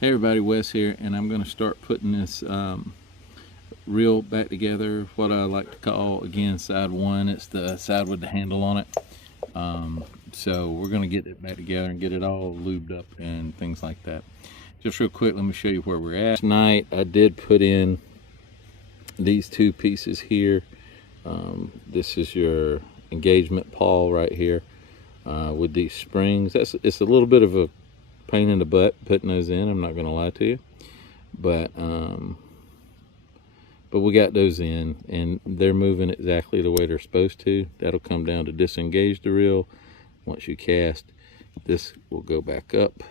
Hey everybody, Wes here, and I'm going to start putting this reel back together, what I like to call, again, side one. It's the side with the handle on it. So we're going to get it back together and get it all lubed up and things like that. Just real quick, let me show you where we're at. Tonight I did put in these two pieces here. This is your engagement pawl right here with these springs. It's a little bit of a pain in the butt putting those in, I'm not going to lie to you, but we got those in and they're moving exactly the way they're supposed to. That'll come down to disengage the reel. Once you cast, this will go back up.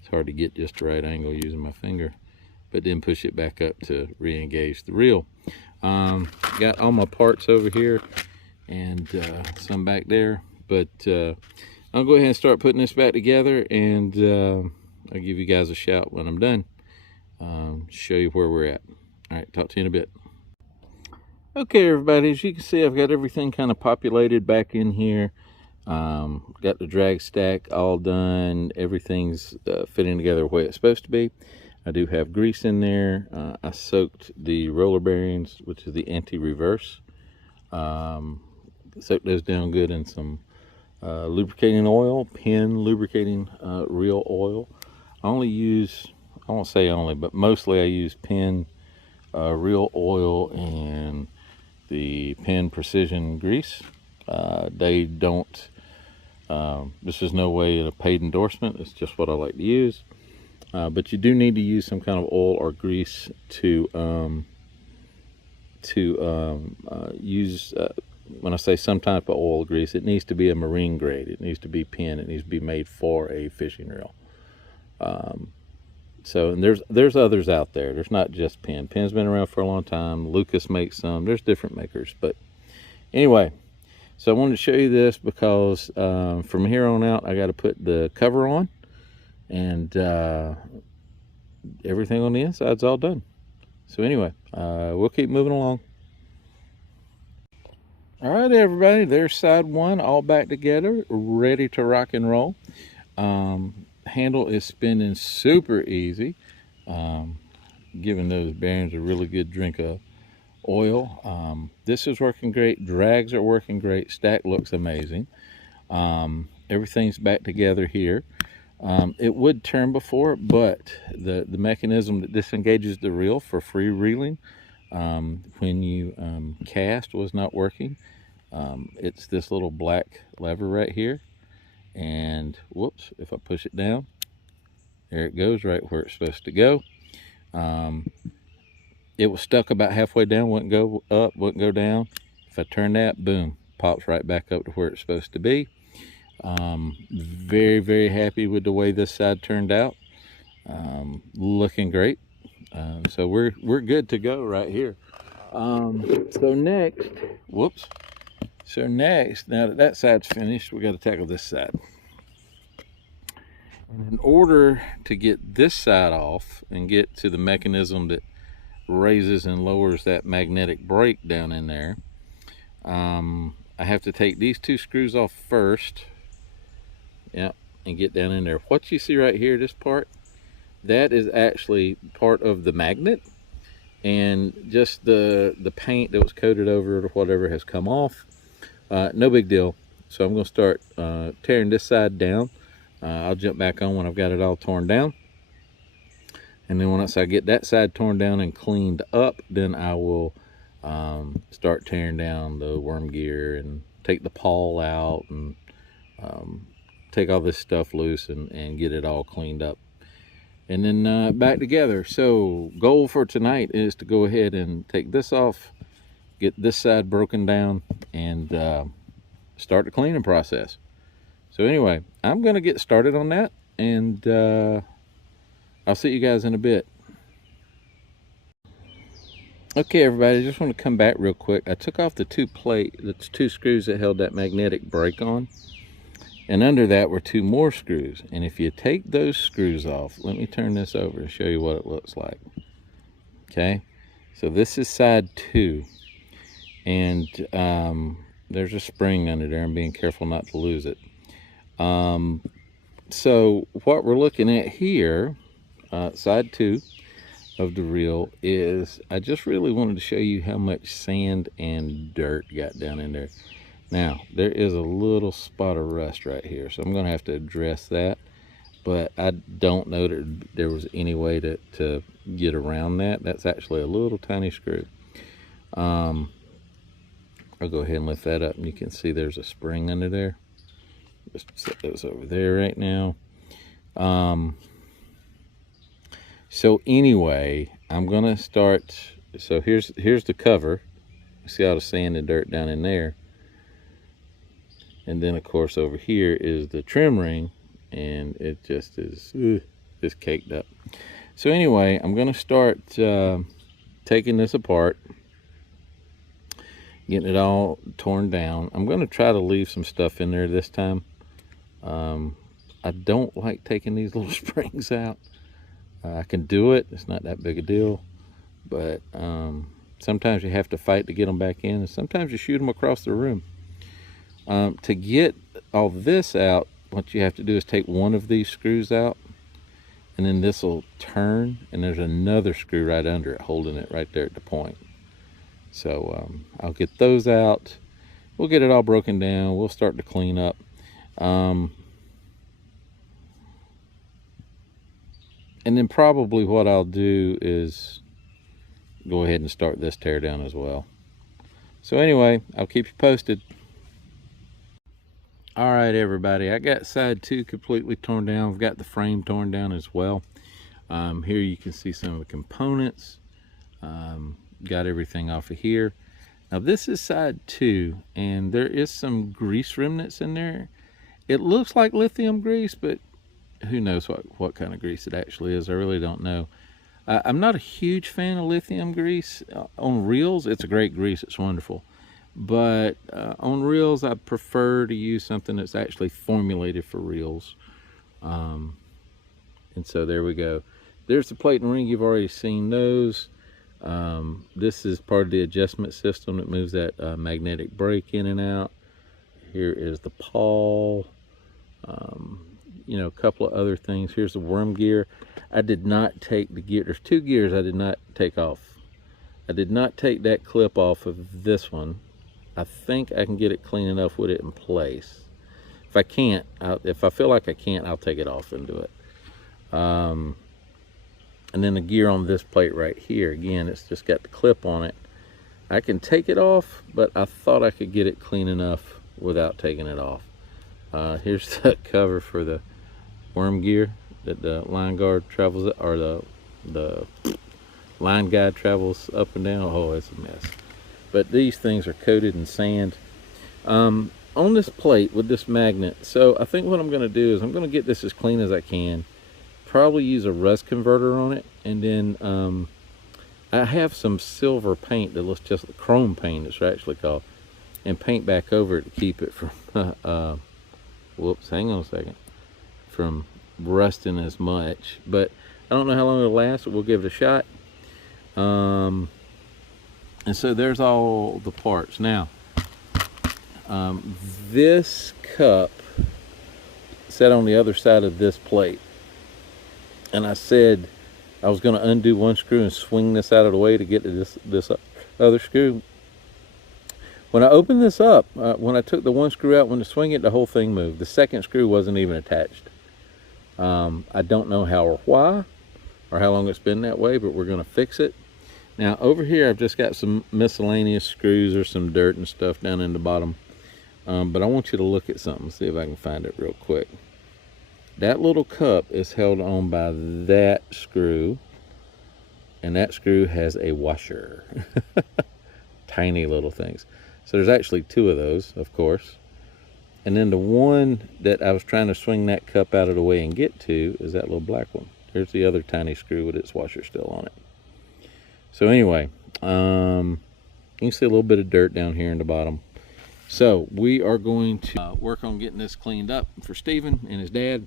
It's hard to get just the right angle using my finger, but then push it back up to re-engage the reel. Got all my parts over here and some back there, but I'll go ahead and start putting this back together, and I'll give you guys a shout when I'm done. Show you where we're at. All right, talk to you in a bit. Okay, everybody, as you can see, I've got everything kind of populated back in here. Got the drag stack all done. Everything's fitting together the way it's supposed to be. I do have grease in there. I soaked the roller bearings, which is the anti-reverse. Soaked those down good in some lubricating oil, Penn lubricating reel oil. I only use, I won't say only, but mostly I use Penn reel oil and the Penn precision grease. They don't, this is no way a paid endorsement, it's just what I like to use. But you do need to use some kind of oil or grease to use, when I say some type of oil grease, it needs to be a marine grade. It needs to be Penn. It needs to be made for a fishing reel. And there's others out there. There's not just Penn. Penn's been around for a long time. Lucas makes some. There's different makers. But anyway, so I wanted to show you this because from here on out, I got to put the cover on, and everything on the inside's all done. So anyway, we'll keep moving along. All right, everybody, there's side one all back together, ready to rock and roll. Handle is spinning super easy, giving those bearings a really good drink of oil. This is working great. Drags are working great. Stack looks amazing. Everything's back together here. It would turn before, but the mechanism that disengages the reel for free reeling when you cast was not working. It's this little black lever right here, and whoops, if I push it down, there it goes right where it's supposed to go. It was stuck about halfway down, wouldn't go up, wouldn't go down. If I turn that, boom, pops right back up to where it's supposed to be. Very, very happy with the way this side turned out. Looking great. So we're good to go right here. So next, whoops. So next, now that that side's finished, we got to tackle this side. And in order to get this side off and get to the mechanism that raises and lowers that magnetic brake down in there, I have to take these two screws off first. Yep, and get down in there. What you see right here, this part, that is actually part of the magnet, and just the paint that was coated over it or whatever has come off. No big deal. So I'm going to start tearing this side down. I'll jump back on when I've got it all torn down. And then once I get that side torn down and cleaned up, then I will start tearing down the worm gear and take the pawl out and take all this stuff loose and get it all cleaned up. And then back together. So goal for tonight is to go ahead and take this off, get this side broken down, and start the cleaning process. So anyway, I'm going to get started on that, and I'll see you guys in a bit. Okay, everybody, I just want to come back real quick. I took off the two screws that held that magnetic brake on, and under that were two more screws. And if you take those screws off, let me turn this over and show you what it looks like. Okay, so this is side two, and there's a spring under there. I'm being careful not to lose it. So what we're looking at here, side 2 of the reel, is I just really wanted to show you how much sand and dirt got down in there. Now, there is a little spot of rust right here, so I'm going to have to address that. But I don't know that there was any way to get around that. That's actually a little tiny screw. I'll go ahead and lift that up, and you can see there's a spring under there. Just set those over there right now. So anyway, I'm going to start. So here's the cover. See all the sand and dirt down in there. And then, of course, over here is the trim ring, and it just is just caked up. So anyway, I'm going to start taking this apart, getting it all torn down. I'm going to try to leave some stuff in there this time. I don't like taking these little springs out. I can do it. It's not that big a deal. But sometimes you have to fight to get them back in, and sometimes you shoot them across the room. To get all this out, what you have to do is take one of these screws out, and then this will turn, and there's another screw right under it holding it right there at the point. So I'll get those out. We'll get it all broken down. We'll start to clean up. And then probably what I'll do is go ahead and start this tear down as well. So anyway, I'll keep you posted. All right, everybody, I got side 2 completely torn down. I've got the frame torn down as well. Here you can see some of the components. Got everything off of here. Now this is side 2, and there is some grease remnants in there. It looks like lithium grease, but who knows what kind of grease it actually is. I really don't know. I'm not a huge fan of lithium grease. On reels, it's a great grease. It's wonderful. But on reels, I prefer to use something that's actually formulated for reels. And so there we go. There's the plate and ring. You've already seen those. This is part of the adjustment system that moves that magnetic brake in and out. Here is the pawl. You know, a couple of other things. Here's the worm gear. I did not take the gear. There's 2 gears I did not take off. I did not take that clip off of this one. I think I can get it clean enough with it in place. If I can't, if I feel like I can't, I'll take it off and do it. And then the gear on this plate right here, again, it's just got the clip on it. I can take it off, but I thought I could get it clean enough without taking it off. Here's the cover for the worm gear that the line guard travels, or the line guide travels up and down. Oh, it's a mess. But these things are coated in sand. On this plate with this magnet, so I think what I'm going to do is I'm going to get this as clean as I can. Probably use a rust converter on it, and then I have some silver paint that looks just like chrome paint, it's actually called, and paint back over it to keep it from whoops, hang on a second, from rusting as much. But I don't know how long it'll last, but we'll give it a shot. And so there's all the parts. Now, this cup sat on the other side of this plate, and I said I was going to undo one screw and swing this out of the way to get to this other screw. When I opened this up, when I took the one screw out, when to swing it, the whole thing moved. The second screw wasn't even attached. I don't know how or why, or how long it's been that way, but we're going to fix it. Now over here, I've just got some miscellaneous screws or some dirt and stuff down in the bottom. But I want you to look at something, see if I can find it real quick. That little cup is held on by that screw, and that screw has a washer. Tiny little things. So there's actually 2 of those, of course. And then the one that I was trying to swing that cup out of the way and get to is that little black one. There's the other tiny screw with its washer still on it. So anyway, you can see a little bit of dirt down here in the bottom. So we are going to work on getting this cleaned up for Stephen and his dad.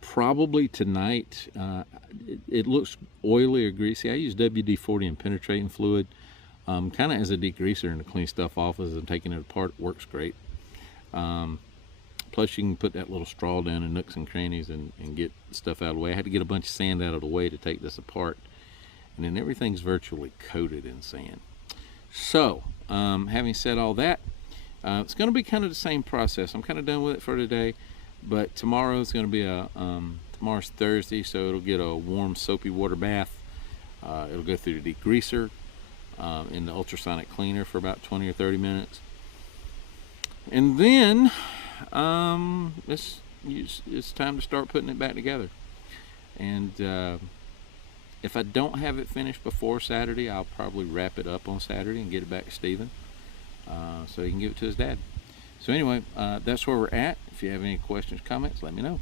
Probably tonight. It looks oily or greasy. I use WD-40 and penetrating fluid, kind of as a degreaser and to clean stuff off as I'm taking it apart. It works great. Plus you can put that little straw down in nooks and crannies and get stuff out of the way. I had to get a bunch of sand out of the way to take this apart, and then everything's virtually coated in sand. So having said all that, it's going to be kind of the same process. I'm kind of done with it for today, but tomorrow's going to be tomorrow's Thursday, so it'll get a warm soapy water bath. It'll go through the degreaser in the ultrasonic cleaner for about 20 or 30 minutes, and then it's time to start putting it back together. And if I don't have it finished before Saturday, I'll probably wrap it up on Saturday and get it back to Steven so he can give it to his dad. So anyway, that's where we're at. If you have any questions, comments, let me know.